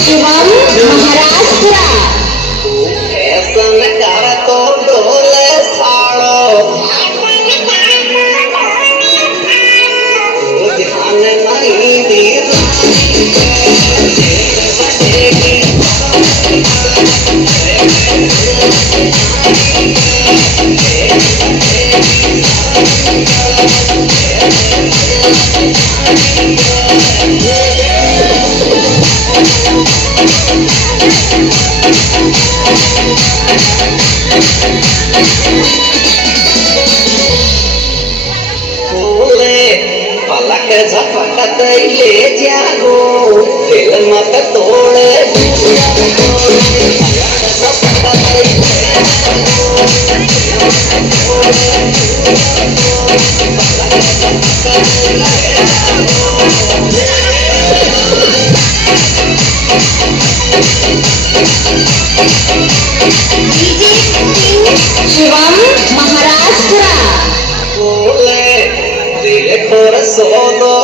शिवम महाराजपुरा फैशन कर तो ढोल साड़ो ध्यान नहीं दी पलक झपकत ले जागो दिल मत तोड़ शिवम महाराजपुरा देखो रसोलो